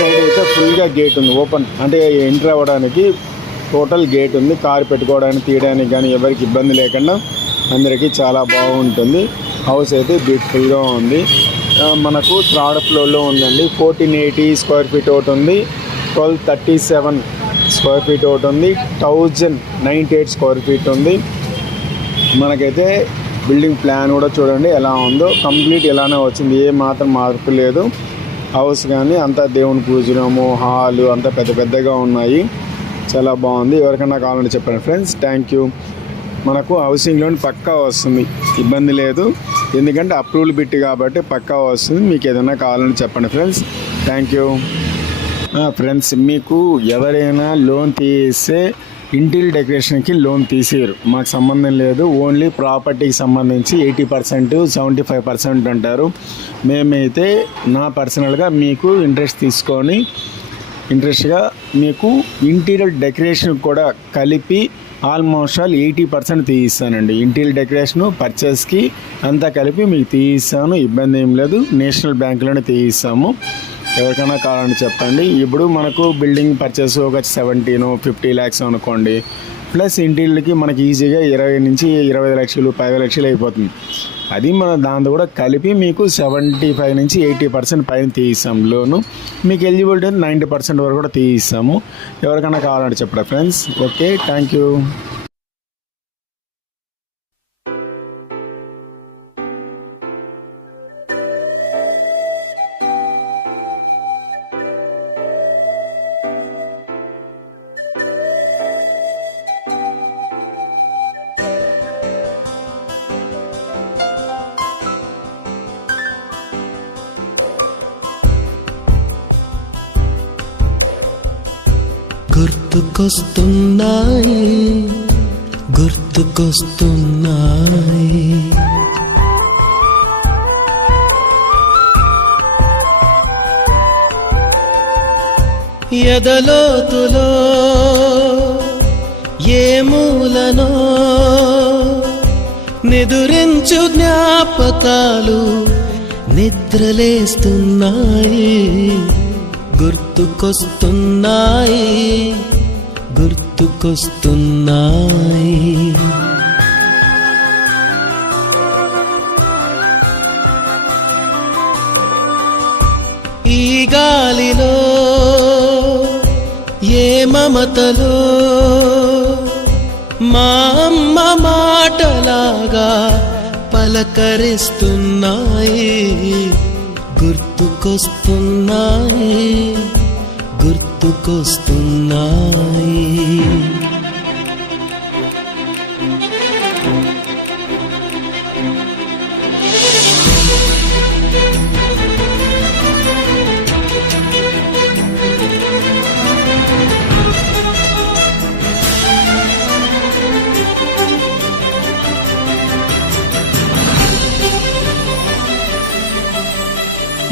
Side అయితే ఫుల్గా gate ఉంది, ఓపెన్ అంటే ఎంటర్ అవ్వడానికి టోటల్ గేట్ ఉంది. కారు పెట్టుకోవడానికి తీయడానికి కానీ ఎవరికి ఇబ్బంది లేకుండా అందరికీ చాలా బాగుంటుంది. హౌస్ అయితే బ్యూటిఫుల్గా ఉంది. మనకు థర్డ్ ఫ్లోర్లో ఉందండి. 1480 స్క్వేర్ ఫీట్ ఒకటి ఉంది, 1237 స్క్వేర్ ఫీట్ ఒకటి ఉంది, 1098 స్క్వేర్ ఫీట్ ఉంది. మనకైతే బిల్డింగ్ ప్లాన్ కూడా చూడండి ఎలా ఉందో, కంప్లీట్ ఇలానే వచ్చింది, ఏ మాత్రం మార్పు లేదు. హౌస్ కానీ అంతా దేవుని పూజనము, హాలు అంతా పెద్ద పెద్దగా ఉన్నాయి, చాలా బాగుంది. ఎవరికైనా కావాలంటే చెప్పండి ఫ్రెండ్స్. Thank you. మనకు హౌసింగ్ లోన్ పక్కా వస్తుంది, ఇబ్బంది లేదు, ఎందుకంటే అప్రూవల్ బిట్ కాబట్టి పక్కా వస్తుంది. మీకు ఏదైనా కావాలని చెప్పండి ఫ్రెండ్స్. Thank you. ఫ్రెండ్స్, మీకు ఎవరైనా లోన్ తీస్తే ఇంటీరియర్ డెకరేషన్కి లోన్ తీసేయరు, మాకు సంబంధం లేదు. ఓన్లీ ప్రాపర్టీకి సంబంధించి 80%, 75% అంటారు. మేమైతే నా పర్సనల్గా మీకు ఇంట్రెస్ట్గా మీకు ఇంటీరియర్ డెకరేషన్ కూడా కలిపి ఆల్మోస్ట్ ఆల్ 80% తీయిస్తానండి. ఇంటీరియర్ డెకరేషను పర్చేస్కి అంతా కలిపి మీకు తీయిస్తాను, ఇబ్బంది ఏం లేదు. నేషనల్ బ్యాంకులోనే తీయిస్తాము. ఎవరికైనా కావాలని చెప్పండి. ఇప్పుడు మనకు బిల్డింగ్ పర్చేస్ ఒక 17-50 lakhs అనుకోండి, ప్లస్ ఇంటీరియర్కి మనకి ఈజీగా 20 నుంచి 25 లక్షలు 10 లక్షలు అయిపోతుంది. అది మన దాంతో కూడా కలిపి మీకు 75 నుంచి 80% పైన తీయిస్తాం లోను. మీకు ఎలిజిబిలిటీ 90% వరకు కూడా తీయిస్తాము. ఎవరికైనా కావాలంటే చెప్పరా ఫ్రెండ్స్. Okay, thank you. గుర్తుకొస్తున్నాయి ఎదలోతులో ఏ మూలనో నిదురించు జ్ఞాపకాలు నిద్రలేస్తున్నాయి. గుర్తుకొస్తున్నాయి. ఈ గాలిలో ఏ మమతలో మా అమ్మ మాటలాగా పలకరిస్తున్నాయి. గుర్తుకొస్తున్నాయి.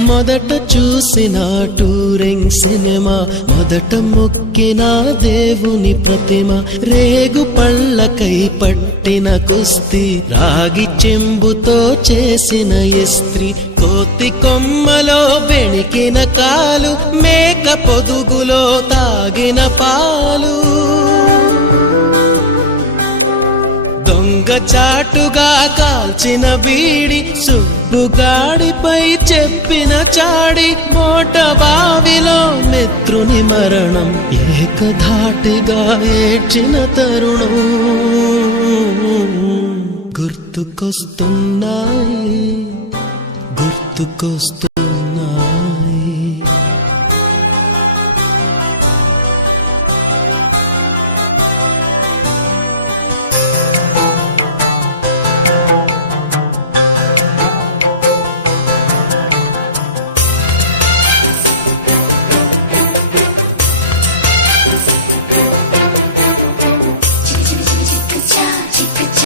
మొదట చూసిన టూరింగ్ సినిమా, మొదట మొక్కిన దేవుని ప్రతిమ, రేగు పళ్ళకై పట్టిన కుస్తీ, రాగి చెంబుతో చేసిన ఇస్త్రీ, కోతి కొమ్మలో బెణికిన కాలు, మేక పొదుగులో తాగిన పాలు, దొంగ చాటుగా కాల్చిన బీడి, సుబ్బుగాడిపై చెప్పిన చాడి, మోట బావిలో మిత్రుని మరణం, ఏకధాటిగా ఏడ్చిన తరుణం. గుర్తుకొస్తున్నాయి.